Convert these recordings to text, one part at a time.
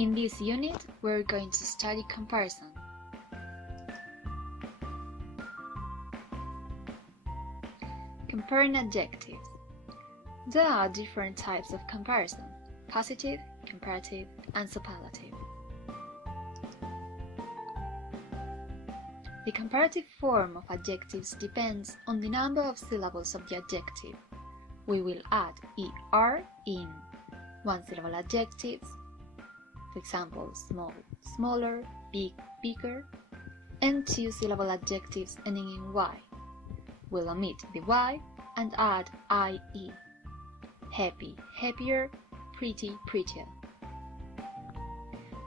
In this unit, we're going to study comparison. Comparing adjectives. There are different types of comparison: positive, comparative, and superlative. The comparative form of adjectives depends on the number of syllables of the adjective. We will add er in one-syllable adjectives, for example, small, smaller, big, bigger, and two-syllable adjectives ending in y. We'll omit the y and add ie. Happy, happier, pretty, prettier.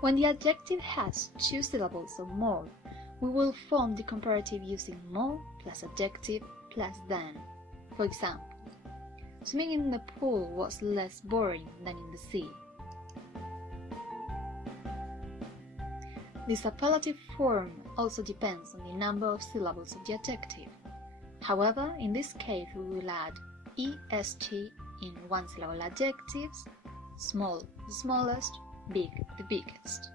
When the adjective has two syllables or more, we will form the comparative using more plus adjective plus than. For example, swimming in the pool was less boring than in the sea. The superlative form also depends on the number of syllables of the adjective. However, in this case we will add est in one-syllable adjectives, small, the smallest, big, the biggest,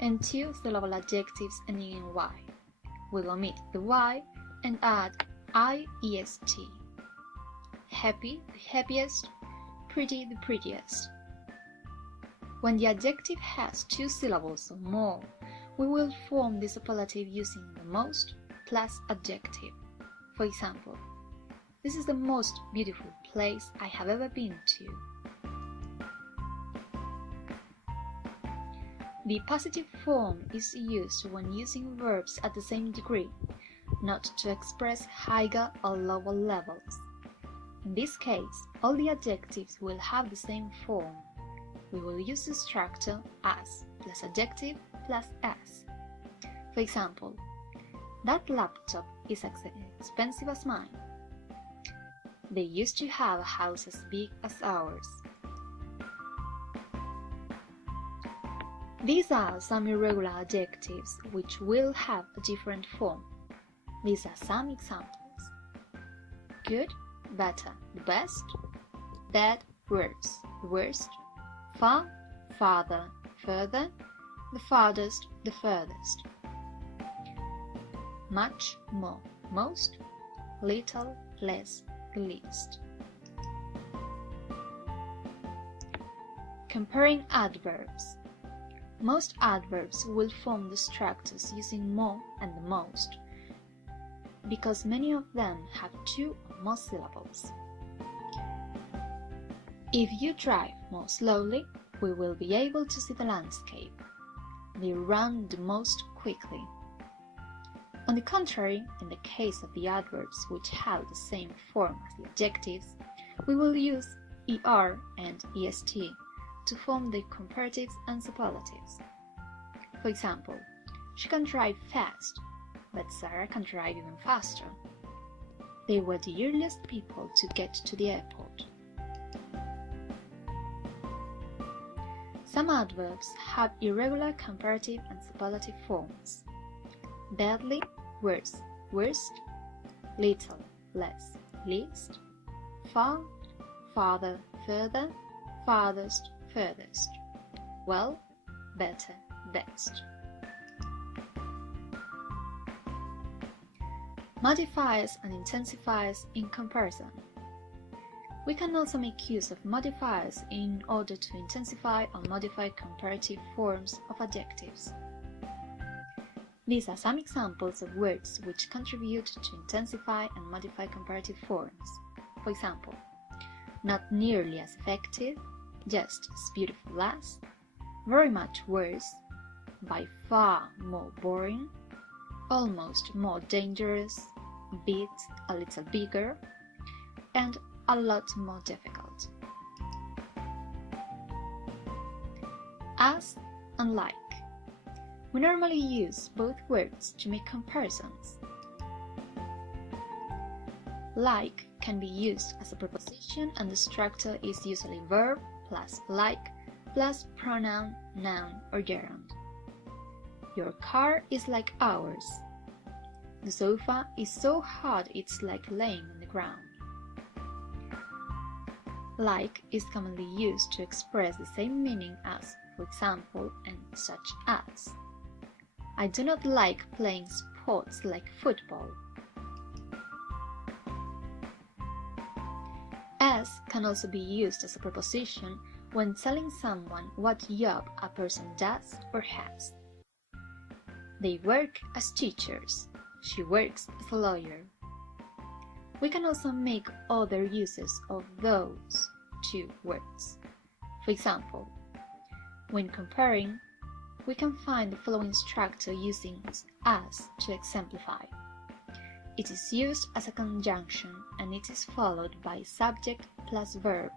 and two-syllable adjectives ending in y. We'll omit the y and add iest. Happy, the happiest, pretty, the prettiest. When the adjective has two syllables or more, we will form the superlative using the most plus adjective. For example, this is the most beautiful place I have ever been to. The positive form is used when using verbs at the same degree, not to express higher or lower levels. In this case, all the adjectives will have the same form. We will use the structure as plus adjective plus as. For example, that laptop is as expensive as mine. They used to have a house as big as ours. These are some irregular adjectives which will have a different form. These are some examples: good, better, the best; bad, worse, the worst; far, farther, further; the farthest, the furthest; much, more, most; little, less, the least. Comparing adverbs. Most adverbs will form the structures using more and the most, because many of them have two or more syllables. If you drive more slowly, we will be able to see the landscape. They run the most quickly. On the contrary, in the case of the adverbs which have the same form as the adjectives, we will use er and est to form the comparatives and superlatives. For example, she can drive fast, but Sarah can drive even faster. They were the earliest people to get to the airport. Some adverbs have irregular comparative and superlative forms: badly, worse, worst; little, less, least; far, farther, further; farthest, furthest; well, better, best. Modifiers and intensifiers in comparison. We can also make use of modifiers in order to intensify or modify comparative forms of adjectives. These are some examples of words which contribute to intensify and modify comparative forms. For example, not nearly as effective, just as beautiful as; very much worse; by far more boring; almost more dangerous; a bit, a little bigger; and a lot more difficult. As and like. We normally use both words to make comparisons. Like can be used as a preposition, and the structure is usually verb plus like plus pronoun, noun, or gerund. Your car is like ours. The sofa is so hard it's like laying on the ground. Like is commonly used to express the same meaning as, for example, and such as. I do not like playing sports like football. As can also be used as a preposition when telling someone what job a person does or has. They work as teachers. She works as a lawyer. We can also make other uses of those two words. For example, when comparing, we can find the following structure using as to exemplify. It is used as a conjunction and it is followed by subject plus verb.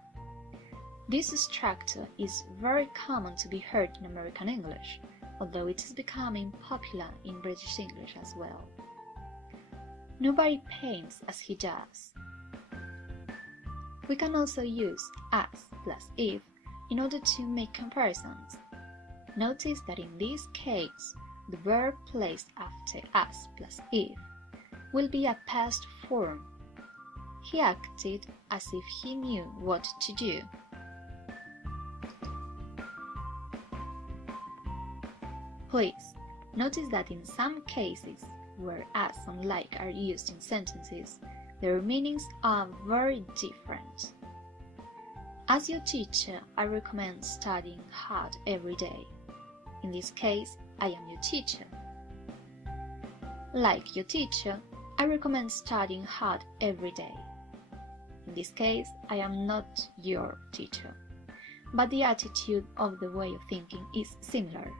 This structure is very common to be heard in American English, although it is becoming popular in British English as well. Nobody paints as he does. We can also use as plus if in order to make comparisons. Notice that in this case, the verb placed after as plus if will be a past form. He acted as if he knew what to do. Please notice that in some cases where as and like are used in sentences, their meanings are very different. As your teacher, I recommend studying hard every day. In this case, I am your teacher. Like your teacher, I recommend studying hard every day. In this case, I am not your teacher, but the attitude of the way of thinking is similar.